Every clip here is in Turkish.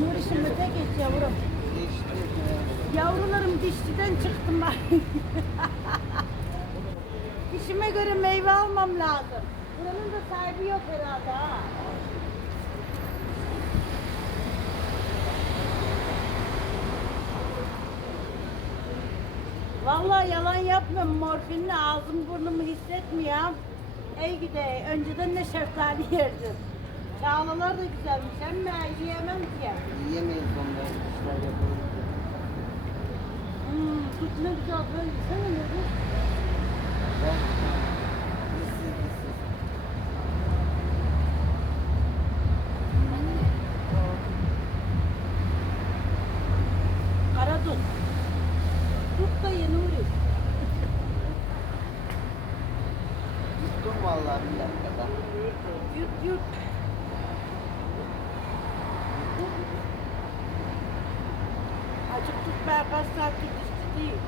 Nurişim öte geç yavrum. Yavrularım dişçiden çıktım ben. İşime göre meyve almam lazım. Buranın da sahibi yok herhalde ha. Vallahi yalan yapmıyorum. Morfinli ağzım burnumu hissetmiyorum. Ey gide. Önceden de şeftali yerdim. Çağlalar da güzelmiş ama yiyemem ki. Yiyemeyiz onları. İşler yapalım. Hmm, tut ne güzel böyle. Sen ne bu? Ben Bizsiz bizsiz. Kara dut. Tut da yeni Nuri. Yuttum vallahi bir dakikada. Yut yut. Açık tut be kaç saattir dişçi değil.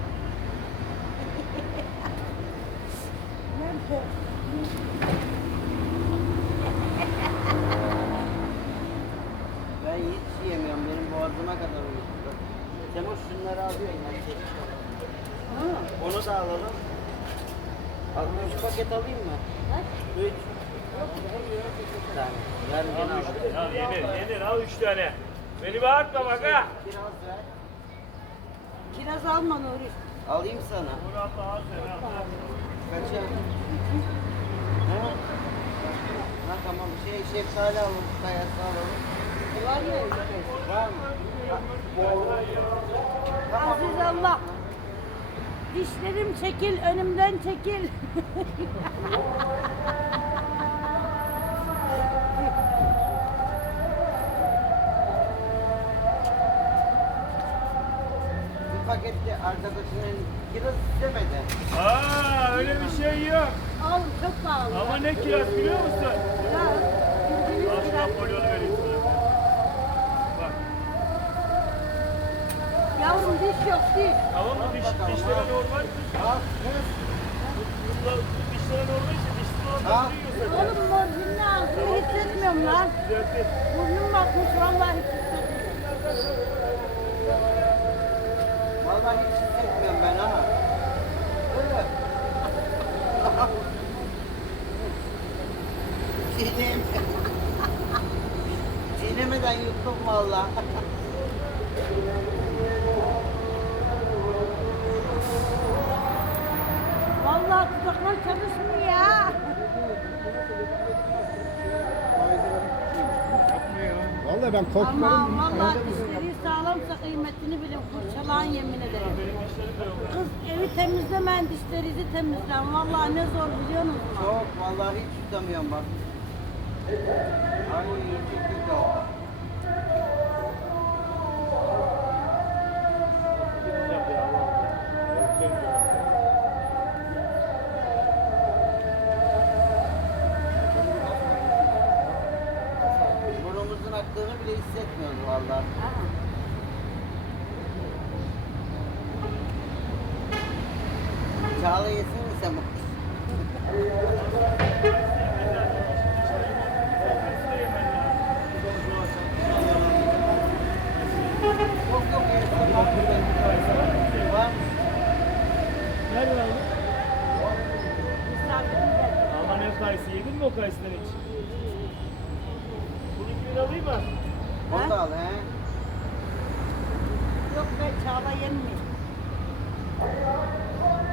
Nerede? Ben hiç yiyemiyorum. Benim boğazıma kadar uyuttu. Temur şunları alıyor yine. Ha, Onu da alalım. Al, üç paket alayım mı? bak. Üç. Tane. Yarın gene alırım. Al yenir, yenir. Al üç tane. Beni bağırtma bak ha. Biraz ver. Kiraz alma Nuri. Alayım sana. Kaça? Ha? Ha tamam. Şey şeftali alalım. Kayası alalım. Var işte. Var mı? Aziz Allah. Dişlerim çekil, önümden çekil. Bir pakette arkadaşının kiraz istemedi. Aa öyle bir şey yok. Al çok pahalı. Ama ne kiraz biliyor musun? Ya, bildiğiniz Al şu kiraz. Napolyon'u vereyim sana. Bak. Yavrum diş yok diş. Tamam mı? Diş, dişlere normal. Al kız. Bunlar dişlere normal ise dişsiz Al. olanlar yiyorsa. Oğlum morfinli ağzını hissetmiyorum lan. Düzeltti. Burnum bakmış vallahi hissetmiyorum. Vallahi hiç hissetmiyorum ben ha. Öyle. Çiğnem. Çiğnemeden yuttum vallahi. Vallahi tuzaklar çalışmıyor ya. Vallahi ben korkmadım. Ama vallahi dişleri kıymetini bilin. Fırçalan yemin ederim. Kız evi temizlemen dişlerinizi temizlen. Vallahi ne zor biliyor musun? Çok vallahi hiç yutamıyorum bak. Ay çok kötü. Burnumuzun aktığını bile hissetmiyoruz vallahi. Ha. Çağla yesene sen bu. Yok yok yesin. Var mı? Nereden aldın? Aman ev kayısı yedin mi o kayısıdan hiç? Bunu kimin alayım mı? Onu da al he. Yok be Çağla yenmiyor.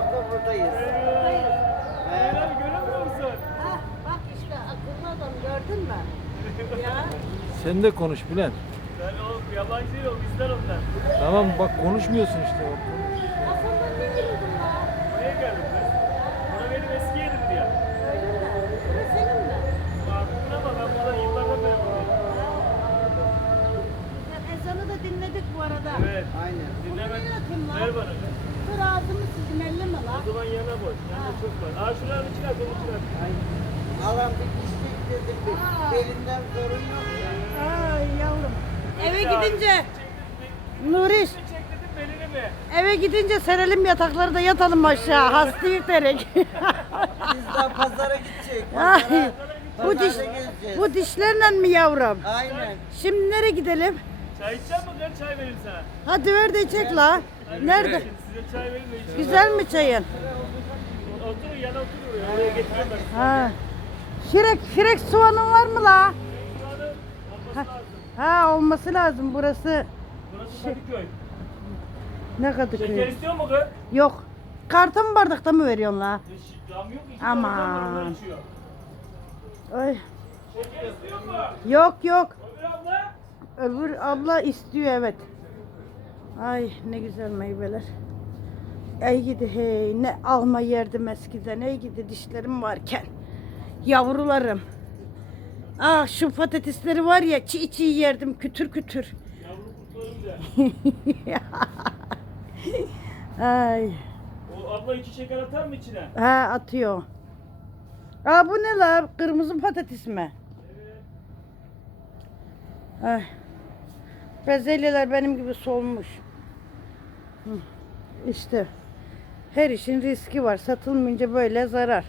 hafta buradayız. Emine abi göremiyor musun? Ha, bak işte akıllı adam gördün mü? Ya. Sen de konuş Bülent. Sen o yabancı değil o bizden onlar. Tamam bak konuşmuyorsun işte. Aslında ne yürüdün la? Buraya geldim kız. Buna benim eski yerim diye. Öyle mi? Burası senin mi? Aklına ama ben burada yıllardan beri buradayım. Sen ezanı da dinledik bu arada. Evet. Aynen. Dinleme. Bunu atayım lan. Ver bana. Dur ağzımı sizin elleme O lan. zaman yana boş. Yana çok var. Aa şuranı çıkart onu çıkart. Alan bir kişi dedim bir. Belinden sorun yok ya. Ay yavrum. Eve gidince Nuriş mi? eve gidince serelim yatakları da yatalım aşağı hastayı terek. Biz daha pazara gidecek. Ay, Pazara, bu diş bu dişlerle mi yavrum? Aynen. Şimdi nereye gidelim? Çay içecek misin? Gel çay vereyim sana. Hadi ver de içek la. Nerede? Size çay vereyim de için. Güzel mi çayın? Oturun yana oturun. Oraya getireyim ben. Ha. Şirek, şirek soğanın var mı la? Buranın olması lazım. Ha olması lazım burası. Burası Kadıköy. Ne Şeker Kadıköy? istiyor mu kız? Yok. Karton mu bardakta mı veriyorsun la? Cam yok. İki Aman. tane cam var, onlar içiyor. Ay. Şeker istiyor mu? Yok yok. Öbür abla. Öbür abla istiyor evet. Ay ne güzel meyveler. Ey gidi hey ne alma yerdim eskiden. Ey gidi dişlerim varken. Yavrularım. Ah şu patatesleri var ya çiğ çiğ yerdim kütür kütür. Ay. O abla iki şeker atar mı içine? Ha atıyor. Aa bu ne la? Kırmızı patates mi? Ay. Bezelyeler benim gibi solmuş. İşte. Her işin riski var. Satılmayınca böyle zarar.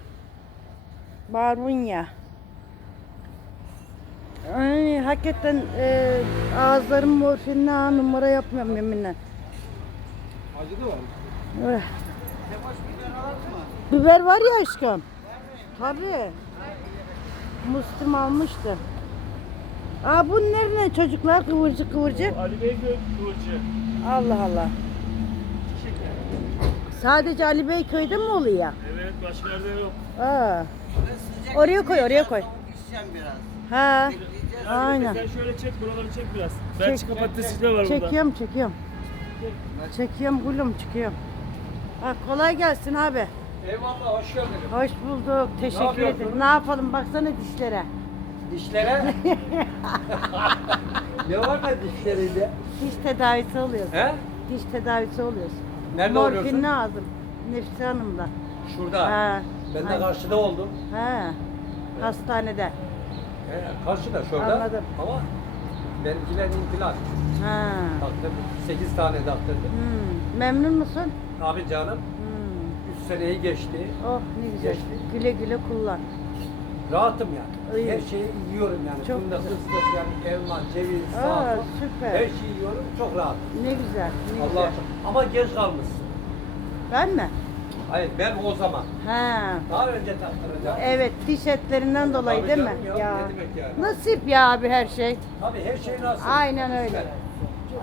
Barbunya. Ay, hakikaten e, ağızlarım morfinle ha, numara yapmıyorum yeminle. Acı da var. Eh. Biber alır mı? Biber var ya aşkım. Tabii. Müslüm almıştı. Aa bunlar ne çocuklar kıvırcık kıvırcık. Ali Beyköy kıvırcı. Allah Allah. Şeker. Sadece Ali Bey köyde mi oluyor? Evet başka yerde yok. Aa. Ben Oraya koy, oraya koy. biraz. Ha. Bekleyeceğiz. Aynen. Sen şöyle çek buraları çek biraz. Belçika patatesi de var burada. Çekiyorum çekiyorum. Çekiyorum gülüm çıkıyorum. Ha, kolay gelsin abi. Eyvallah hoş geldin. Hoş bulduk. Teşekkür yapıyorsun? ederim. Ne yapalım baksana dişlere. Dişlere. ne var da dişlerinde? Diş tedavisi oluyoruz. He? Diş tedavisi oluyoruz. Nerede Morfin oluyorsun? lazım. Nefsi Hanım'da. Şurada. Ha. Ben de Aynen. karşıda oldum. Ha. Hastanede. He, karşıda şurada. Anladım. Ama benimkiler implant. Ha. Taktırdım. 8 tane taktırdım. Hmm. Memnun musun? Abi canım Hmm. 3 seneyi geçti. Oh ne güzel. Geçti. Güle güle kullan. Rahatım yani. İyi. Her şeyi yiyorum yani. Çok Fındık, güzel. fıstık yani elma, ceviz, Aa, salata. süper. Her şeyi yiyorum. Çok rahat. Ne güzel. Ne Allah güzel. Ama geç kalmışsın. Ben mi? Hayır ben o zaman. Ha. Daha önce taktıracağım. Evet diş etlerinden dolayı Tabii değil mi? canım ya, ne demek yani? Nasip ya abi her şey. Tabii her şey nasıl? Aynen öyle.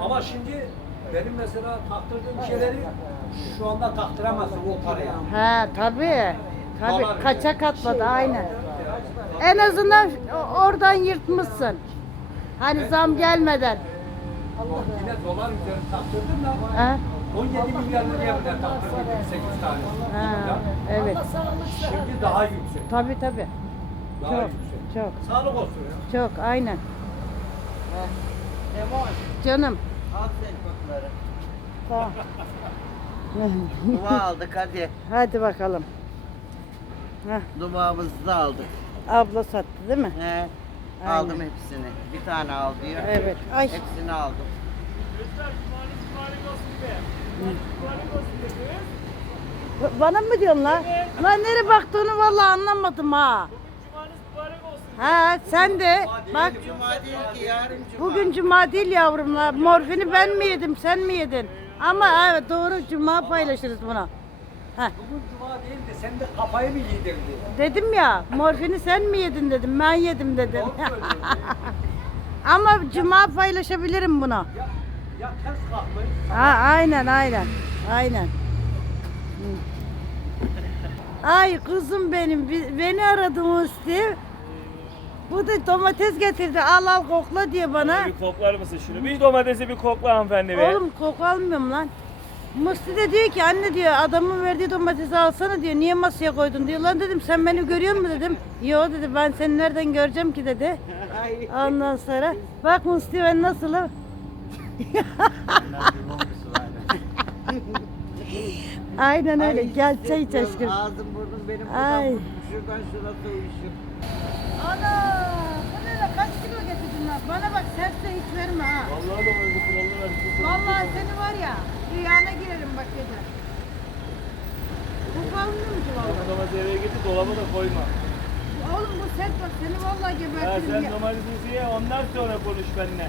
Ama şimdi benim mesela taktırdığım şeyleri şu anda taktıramazsın o paraya. Ha tabii. Tabii Dolar kaça bile. katladı aynen. En azından oradan yırtmışsın. Hani zam gelmeden. Yine dolar üzeri taktırdım da Ha? 17 milyar liraya bile taktırdım 8 tane. Ha, evet. Şimdi daha yüksek. Tabii tabii. Daha Çok yüksek. çok Sağlık olsun ya. çok aynen. Seboş, Canım. al sen kokları. Tamam. Dua aldık hadi. Hadi bakalım. Heh, Duamızı da aldık. Abla sattı değil mi? He. Aldım hepsini. Bir tane al diyor. Evet. Ay. Hepsini aldım. Göster cumanız mübarek olsun be. Cumanız mübarek olsun be kız. Bana mı diyorsun lan? Lan nereye baktığını vallahi anlamadım ha. Bugün cumanız mübarek olsun Ha sen de bak Cuma değil ki yarın cuma. bugün cuma değil yavrumlar. Morfini ben mi yedim sen mi yedin? Ama evet doğru cuma paylaşırız bunu. Ha. Bugün cuma değil de sen de kafayı mı yedirdin? Dedim ya morfini sen mi yedin dedim ben yedim dedim. Ama cuma paylaşabilirim bunu. ya, ya ters kalkmayın. Ha, aynen aynen. Aynen. Ay kızım benim beni aradı Musti. Bu da domates getirdi al al kokla diye bana. Bir koklar mısın şunu? Bir domatesi bir kokla hanımefendi be. Oğlum koku almıyorum lan. Musti de diyor ki anne diyor adamın verdiği domatesi alsana diyor. Niye masaya koydun diyor. Lan dedim sen beni görüyor musun dedim. Yo dedi ben seni nereden göreceğim ki dedi. Ondan sonra bak Musti ben nasılım. Aynen öyle. Ay, Gel çay iç aşkım. Ağzım burnum benim Ay. buradan şuradan şurası uyuşuk. Ana! Bu ne lan? Kaç kilo getirdin lan? Bana bak serse hiç verme ha. Vallahi da öyle kurallı ver. Vallahi seni var ya rüyana girerim bak gece. Bu kalmıyor mu ki vallahi? Domatesi eve getir dolaba da koyma. Oğlum bu sert bak seni vallahi Ya gebertirim sen ya. domatesi ye ondan sonra konuş benimle.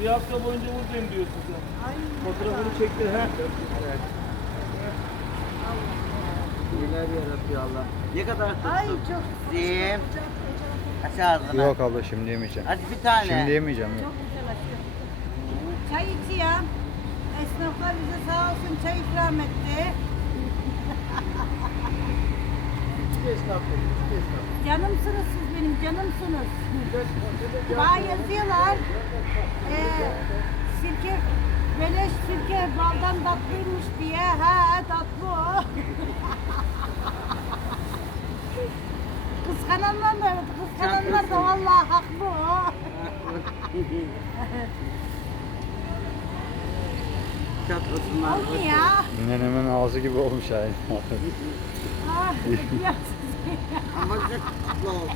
Bir hafta boyunca buradayım diyorsun sen. Ay, Fotoğrafını çektir ha. Neler yaratıyor Allah. Ne kadar Ay çok Zim. Aç ağzını. Yok abla şimdi yemeyeceğim. Hadi bir tane. Şimdi yemeyeceğim. Yok. çok güzel aşkım. Çay içiyorum. Esnaflar bize sağ olsun çay ikram etti. Canımsınız siz benim canımsınız. Bana yazıyorlar. Ee, sirke, beleş sirke baldan tatlıymış diye. Ha tatlı o. Kıskananlar da kıskananlar da vallahi haklı o. Çatlasınlar. O ne ya? Nenemin ağzı gibi olmuş aynı. Ah, ya. Ama çok tatlı oldu.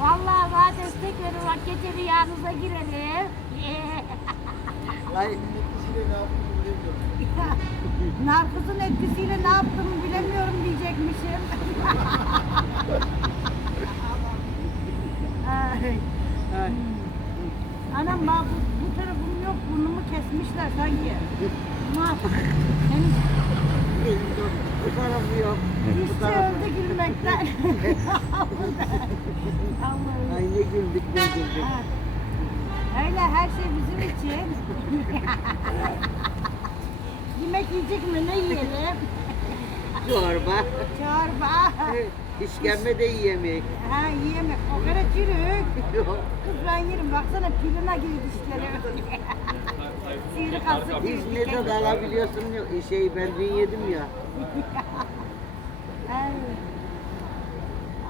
Vallahi bana destek verin bak gece rüyanıza girelim. Ay. Narkozun etkisiyle ne yaptığımı bilemiyorum diyecekmişim. Ay. Ay. Anam bak bu, bu tarafım yok burnumu kesmişler sanki. Senin Bu tarafı yok. dişçi öldü gülmekten. Allah'ım. Ay ne güldük ne güldük. Ha. Öyle her şey bizim için. Yemek yiyecek mi ne yiyelim? Çorba. Çorba. İşkembe de yiyemek. Ha yiyemek. Kokoreç yürük. Yok. Kız ben yerim. Baksana pilina gibi dişleri. Sivri. Hiç ne tad alabiliyorsun yok. Şey ben dün yedim ya.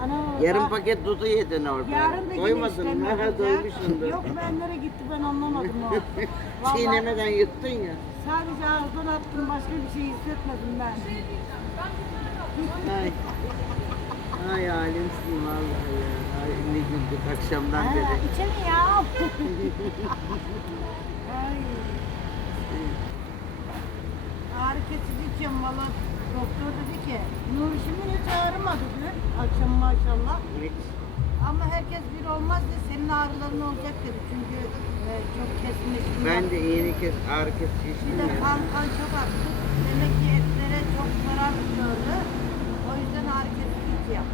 Ana, Yarım bak, paket dudu yedin orada. Yarın da Doymadın mı? Ha doymuşsundur. Yok ben nereye gitti ben anlamadım o. Vallahi Çiğnemeden yuttun ya. sadece ağızdan attım başka bir şey hissetmedim ben. Ay. Ay alemsin vallahi ya. Ay ne güldük akşamdan Ha, beri. içelim ya. Ay. Ağrı kesici içiyorum valla. Doktor dedi ki Nurişimin hiç ağrımadı dün. Akşam maşallah. Hiç. Ama herkes bir olmaz dedi. Senin ağrıların olacak dedi. Çünkü e, çok kesmiş. Ben de iğne kes, ağrı kesici Bir içtim de ya. kan kan çok aktı. Demek ki etlere çok zarar gördü. O yüzden ağrı kesici içiyorum.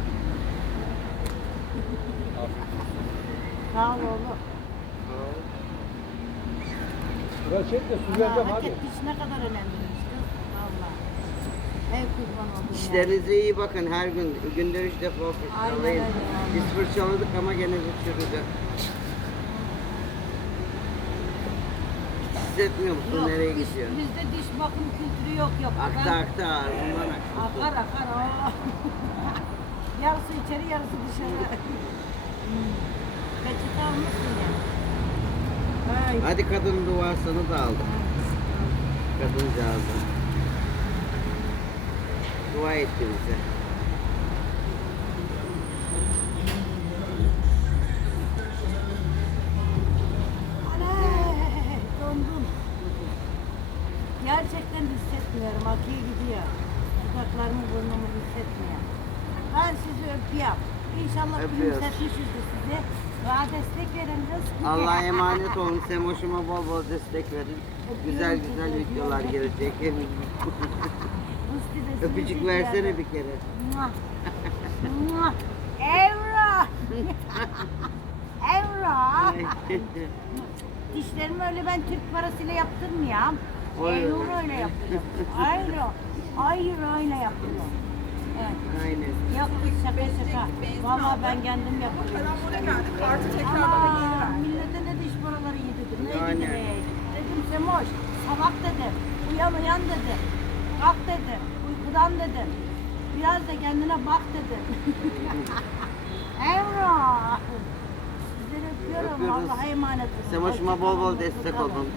Sağ ol oğlum. Ya çek de su Ama vereceğim hadi. hareket diş ne kadar önemliymiş kız. Valla. Ev kurban oldum. Dişlerinize iyi bakın her gün. Günde üç defa fırçalayın. Aynen öyle. Biz fırçaladık ama gene de çürüdü. Hissetmiyor musun Yok, nereye biz- gidiyor? Bizde diş bakım kültürü yok yok. Aktı aktı ağzından aktı. Akar akar. aa. yarısı içeri yarısı dışarı. Hmm. Peçete almışsın ya. Ay. Hadi kadın duvarsını da aldım. Kadıncağızı. Dua etti bize. Anne, dondum. Gerçekten hissetmiyorum. Akıyor gidiyor. Dudaklarımı burnumu hissetmiyor. Ben sizi öpüyorum. İnşallah Öpüyoruz. gülümsetmişizdir sizi. Daha destek verin kız. Allah'a emanet olun. Semoş'uma bol bol destek verin. Güzel güzel videolar gelecek. Musti de sizi Öpücük versene bir kere. Evra. Evra. Dişlerimi öyle ben Türk parasıyla yaptırmıyorum. Euro öyle yapıyorum. Euro. Euro öyle yapıyorum. Evet. Aynen. Yok şaka şaka. Vallahi ben kendim yapıyorum. Karambole geldi. Kartı tekrar bana geri millete de diş paraları yedirdim. Ne Yani. yedirdik? Dedim Semoş, salak dedim. Uyan uyan dedim. Kalk dedim. Uykudan dedim. Biraz da kendine bak dedim. Emrah. Sizleri öpüyorum. Öpüyoruz. Allah'a emanet olun. Semoş'uma bol bol destek olun.